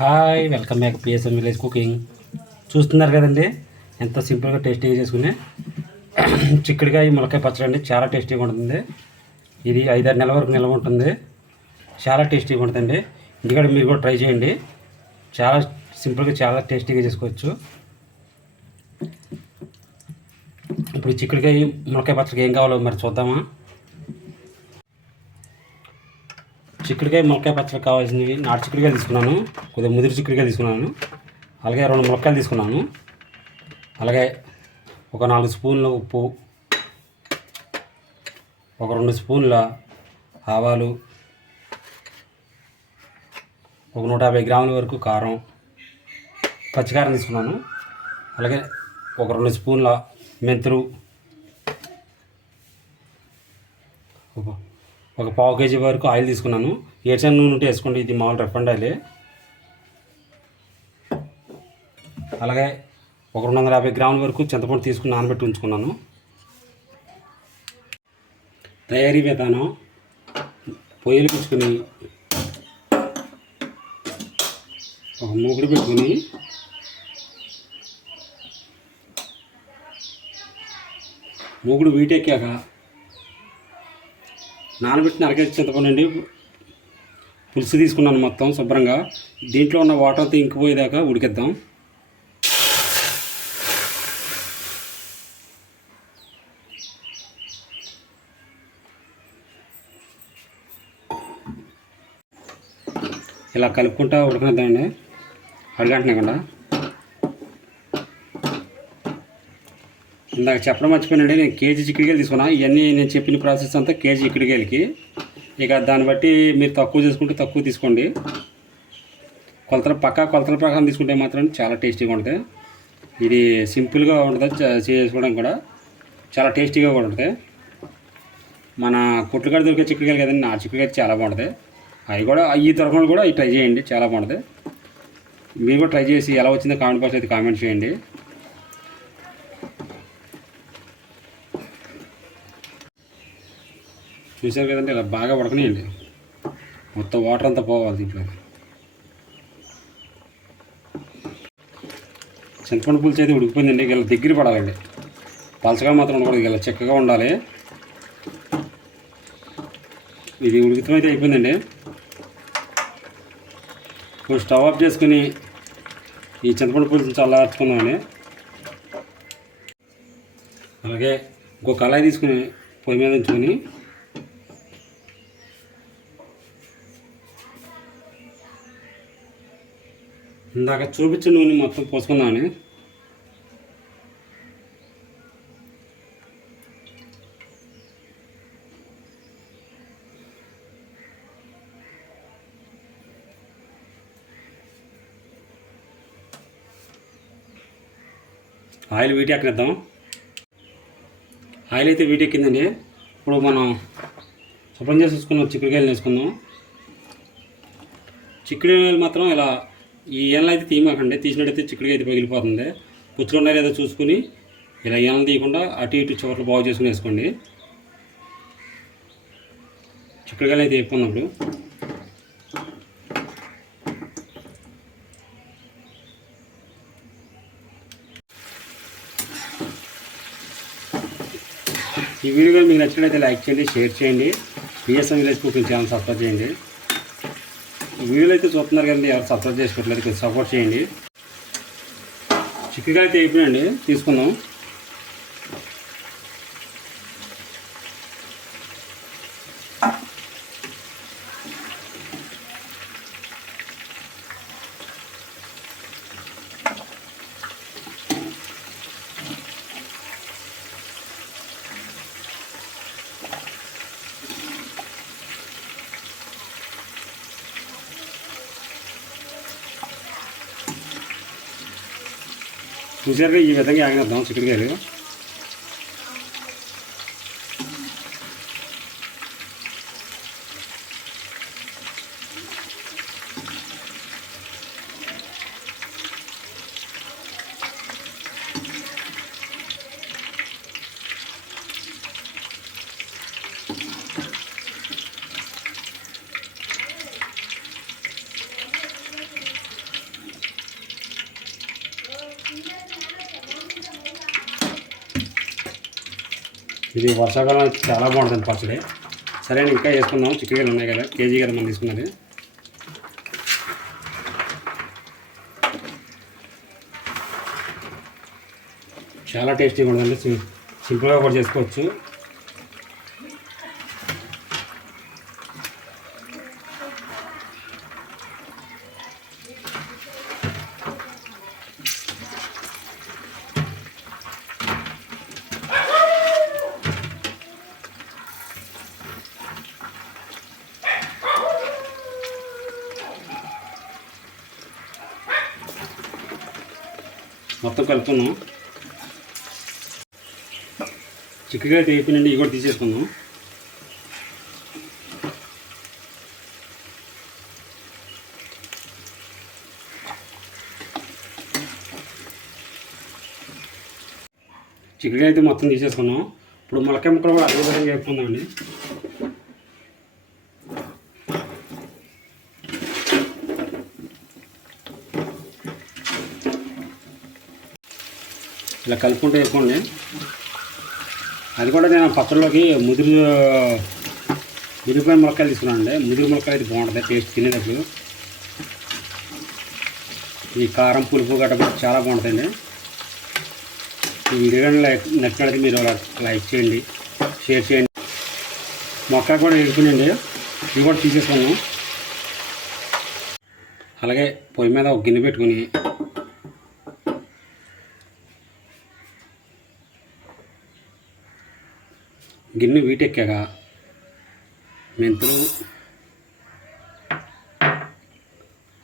Hi welcome back PSM village cooking చూస్తున్నారు కదండి? ఎంత సింపుల్గా టేస్టీగా చేసుకునే చిక్కుడుకాయ ములకాయ పచ్చడి అండి. చాలా టేస్టీగా ఉంటుంది. ఇది ఐదారు నెలల వరకు నిల్వ ఉంటుంది. చాలా టేస్టీగా ఉంటుందండి. ఇంటికాడ మీరు కూడా ట్రై చేయండి. చాలా సింపుల్గా చాలా టేస్టీగా చేసుకోవచ్చు. ఇప్పుడు చిక్కుడుకాయ ములకాయ పచ్చడికి ఏం కావాలో మరి చూద్దామా? చిక్కుడుకాయ ములక్కాయ పచ్చడి కావాల్సినవి నాటు చిక్కుడుకాయలు తీసుకున్నాను. కొద్దిగా ముదిరి చిక్కుడుకాయలు తీసుకున్నాను. అలాగే రెండు ములక్కాయలు తీసుకున్నాను. అలాగే ఒక నాలుగు స్పూన్ల ఉప్పు ఒక రెండు స్పూన్ల ఆవాలు ఒక నూట యాభై గ్రాముల వరకు కారం పచ్చికారం తీసుకున్నాను. అలాగే ఒక రెండు స్పూన్ల మెంతులు. ఒక- పావు కేజీ వరకు ఆయిల్ తీసుకున్నాను. ఏడ్చిన నూనె ఉంటే వేసుకోండి. ఇది మామూలు రిఫండ్ ఆయిలే అలాగే ఒక రెండు వందల యాభై గ్రాముల వరకు చింతపండు తీసుకుని నానబెట్టి ఉంచుకున్నాను. తయారీ విధానం పొయ్యిలు పెట్టుకుని ఒక మూగుడు పెట్టుకుని మూగుడు వీటెక్కాక నానబెట్టిన అరకేజీ చింతపండు అండి. పులుసు తీసుకున్నాను మొత్తం శుభ్రంగా. దీంట్లో ఉన్న వాటర్తో ఇంకిపోయేదాకా ఉడికిద్దాం. ఇలా కలుపుకుంటా ఉడకనిద్దామండి. అడగంటున్నాకుండా ఇందాక చెప్పడం మర్చిపోయినండి నేను కేజీ చిక్కుడుకాయలు తీసుకున్నా. ఇవన్నీ నేను చెప్పిన ప్రాసెస్ అంతా కేజీ చిక్కుడుగాయలకి ఇక దాన్ని బట్టి మీరు తక్కువ చేసుకుంటే తక్కువ తీసుకోండి. కొలతల పక్కా కొలతల ప్రకారం తీసుకుంటే మాత్రం చాలా టేస్టీగా ఉంటుంది. ఇది సింపుల్గా ఉంటుంది చేసుకోవడం కూడా చాలా టేస్టీగా కూడా ఉంటుంది. మన కొట్టుకాడ దొరికే చిక్కుడుకాయలు కదండి నా చిక్కుడుకాయలు చాలా బాగుంటుంది. అవి కూడా ఈ దొరకడం కూడా ట్రై చేయండి చాలా బాగుంటుంది. మీరు కూడా ట్రై చేసి ఎలా వచ్చిందో కామెంట్ బాక్స్ అయితే కామెంట్ చేయండి. చూసారు కదండి ఇలా బాగా ఉడకనియండి. మొత్తం వాటర్ అంతా పోవాలి దీంట్లో చింతపండు పులుసు అయితే ఉడికిపోయిందండి ఇలా దగ్గర పడాలండి. పలచగా మాత్రం ఉండకూడదు ఇలా చిక్కగా ఉండాలి. ఇది ఉడికితం అయితే అయిపోయిందండి. ఇప్పుడు స్టవ్ ఆఫ్ చేసుకుని ఈ చింతపండు పులుసుని చల్లార్చుకుందామని అలాగే ఇంకో కళాయి తీసుకుని పొయ్యి మీద ఉంచుకొని ఇందాక చూపించిన నూనె మొత్తం పోసుకుందామని. ఆయిల్ వీటి ఎక్కనిద్దాం ఆయిల్ అయితే వీటి ఎక్కిందండి ఇప్పుడు మనం శుభ్రం చేసి చూసుకున్న చిక్కుడుకాయలు వేసుకుందాం. చిక్కుడుకాయలు మాత్రం ఇలా ఈ ఏళ్ళు అయితే తీయమాకండి. తీసినట్టయితే చిక్కుడుకాయ అయితే పగిలిపోతుంది. పుచ్చుకుండా లేదో చూసుకుని ఇలా ఏళ్ళని తీయకుండా అటు ఇటు చివర్లు బాగు చేసుకుని వేసుకోండి. చిక్కుడుకాయలు అయితే వేపుకున్నప్పుడు ఈ వీడియో మీకు నచ్చినట్లయితే లైక్ చేయండి షేర్ చేయండి. PSM village cooking channel subscribe చేయండి. వీడియోలు అయితే చూస్తున్నారు కదండి ఎవరు సబ్స్క్రైబ్ చేసుకోవట్లేదు సపోర్ట్ చేయండి. చిక్కుగా అయితే అయిపోయినండి తీసుకుందాం. చూసారుగా ఈ విధంగా ఆగినద్దాం చిక్కుడుకాయలు ఇది వర్షాకాలం అయితే చాలా బాగుంటుంది పచ్చడి. సరే ఇంకా వేసుకుందాం. చిక్కుడుకాయలు ఉన్నాయి కదా కేజీ కదా మనం తీసుకున్నది. చాలా టేస్టీగా ఉంటుందండి సింపుల్గా కూడా చేసుకోవచ్చు. మొత్తం కలుపుకుందాం చిక్కగా తెగిపోయినండి ఇవి కూడా తీసేసుకుందాం. చిక్కగా అయితే మొత్తం తీసేసుకున్నాం. ఇప్పుడు మొలకాయ ముక్కలు కూడా అదే విధంగా వేపుకుందామండి ఇలా కలుపుకుంటూ వేసుకోండి. అది కూడా నేను పచ్చడిలోకి ముదిరి ముదిరిపోయిన ములక్కాయలు తీసుకున్నాను అండి ముదిరి ములక్కాయలు అయితే బాగుంటుంది టేస్ట్ తినేటప్పుడు. ఈ కారం పులుపు గట్ట చాలా బాగుంటుందండి ఈ వీడియో కానీ లైక్ నచ్చినట్లయితే మీరు లైక్ చేయండి షేర్ చేయండి. మొక్క కూడా వేసుకునండి. ఇవి కూడా తీసేసుకున్నాం అలాగే పొయ్యి మీద ఒక గిన్నె పెట్టుకుని గిన్నె వీటెక్కాక మెంతులు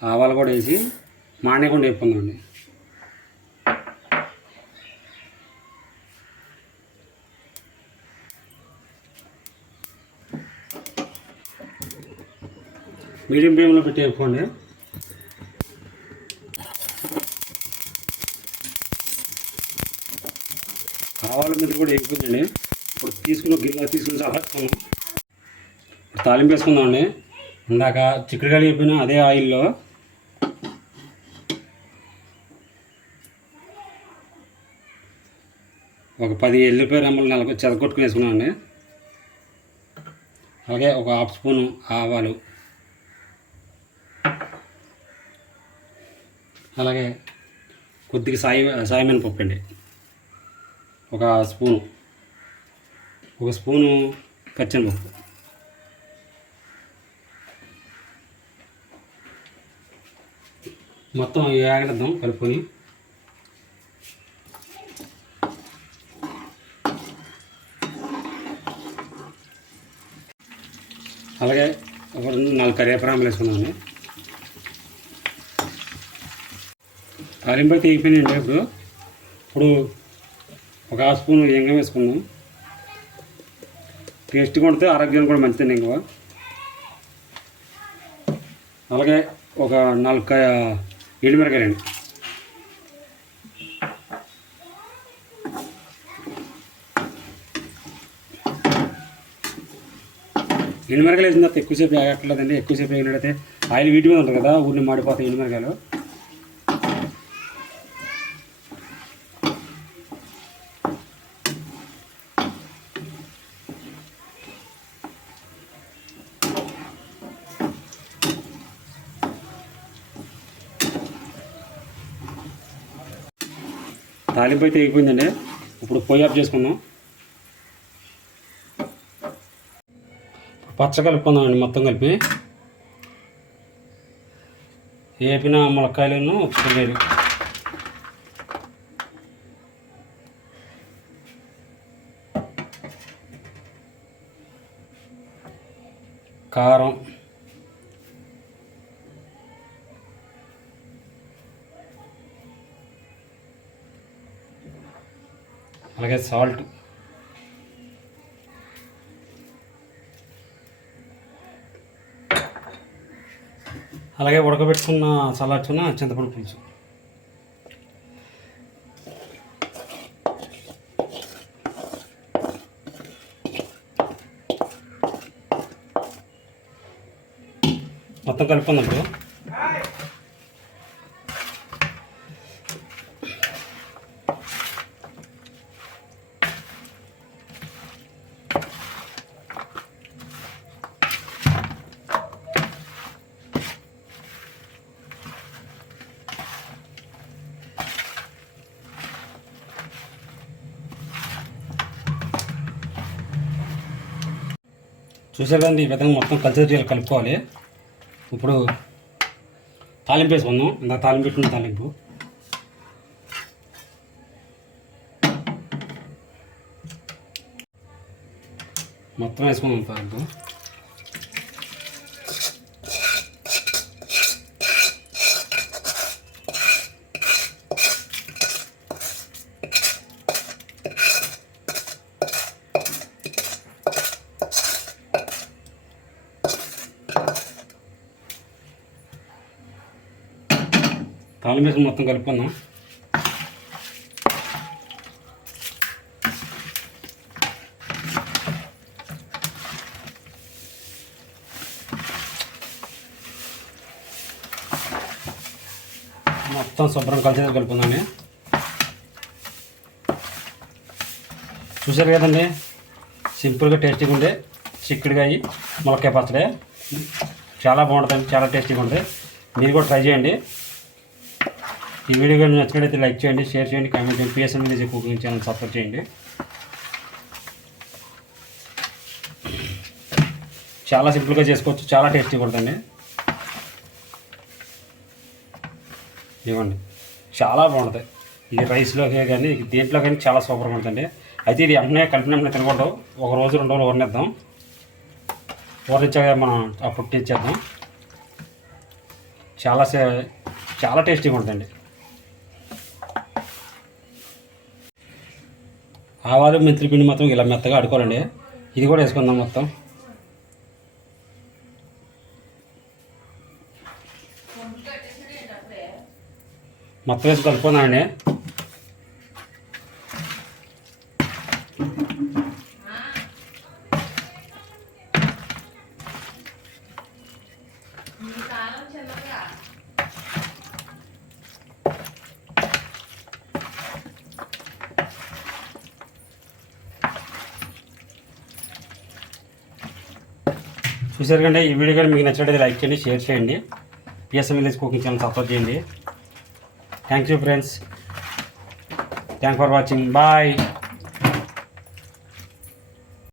ఆవాలు కూడా వేసి మానేకుండా వేపుకుందండి మీడియం ఫ్లేమ్లో పెట్టి వేపుకోండి ఆవాల మీద కూడా వేపుకుందండి. ఇప్పుడు తీసుకుని గిన్నె తీసుకుని చల్లార్చుకున్నాం ఇప్పుడు తాలింపు వేసుకుందామండి ఇందాక చిక్కుడుకాయలు చెప్పిన అదే ఆయిల్లో ఒక పది ఎల్లిపాయ రెమ్మలు నెలకు చెదగొట్టుకుని వేసుకున్నామండి అలాగే ఒక హాఫ్ స్పూను ఆవాలు. అలాగే కొద్దిగా సాయి సాయమైన పప్పు అండి. ఒక స్పూను. ఒక స్పూను పచ్చనిపప్పు మొత్తం ఏగడద్దాం కలుపుకొని. అలాగే ఒక రెండు నాలుగు కరివేపరాములు వేసుకున్నాను తాలింపు అయితే అయిపోయినాయండి ఇప్పుడు. ఇప్పుడు ఒక హాఫ్ స్పూన్ ఎంగం వేసుకుందాం. టేస్ట్గా ఉంటే ఆరోగ్యానికి కూడా మంచిదండి ఇంకో. అలాగే ఒక నాలుగు కా- ఎండుమిరకాయలండి ఎండుమిరకాయలు వేసిన తర్వాత ఎక్కువసేపు వేగట్లేదండి ఎక్కువసేపు వేగినట్టయితే ఆయిల్ వీటి మీద ఉంటుంది కదా ఊరిని మాడిపోతాయి ఎండుమిరకాయలు తాలింపు అయితే అయిపోయిందండి. ఇప్పుడు పొయ్యి ఆఫ్ చేసుకుందాం. పచ్చ కలుపుకుందామండి మొత్తం కలిపి. వేపిన ములక్కాయలను ఉప్పులేరు కారం. సాల్ట్. అలాగే ఉడకబెట్టుకున్న చల్లార్చున్న చింతపండు పులుసు. మొత్తం కలుపుకుందండి చూసారు కదండి ఈ విధంగా మొత్తం కలిసి కలుపుకోవాలి. ఇప్పుడు తాలింపు వేసుకుందాం. ఇందా తాలింపు పెట్టిన తాలింపు. మొత్తం వేసుకుందాం తాలింపు. తాలింపు మొత్తం కలుపుకుందాం. మొత్తం శుభ్రం కలిసేది కలుపుకుందాం చూసారు కదండి? సింపుల్గా టేస్టీగా ఉండే చిక్కుడుగా మొలకాయ పచ్చడి. చాలా బాగుంటుంది చాలా టేస్టీగా ఉంటుంది మీరు కూడా ట్రై చేయండి. ఈ వీడియో కానీ నచ్చినట్లయితే లైక్ చేయండి షేర్ చేయండి కామెంట్ చేయండి. PSM village cooking channel support చేయండి. చాలా సింపుల్గా చేసుకోవచ్చు చాలా టేస్టీగా ఉంటుందండి ఇవ్వండి. చాలా బాగుంటుంది. ఇది రైస్లోకే కానీ దేంట్లో కానీ చాలా సూపర్గా ఉంటుంది అయితే ఇది వెంటనే కలిపిన వెంటనే తినకూడదు. ఒక రోజు రెండు రోజులు వర్ణిద్దాం వర్ణించాక మనం అప్పుడు తెచ్చేద్దాం చాలా సే చాలా టేస్టీగా ఉంటుందండి. ఆవాలు మెంతులు పిండి మొత్తం ఇలా మెత్తగా అడుకోవాలండి ఇది కూడా వేసుకుందాం మొత్తం. మొత్తం వేసి కలుపుకున్నానండి చూసారు కంటే ఈ వీడియో కానీ మీకు నచ్చినట్లయితే లైక్ చేయండి షేర్ చేయండి. PSM village cooking channel support చేయండి. Thank you friends thank for watching bye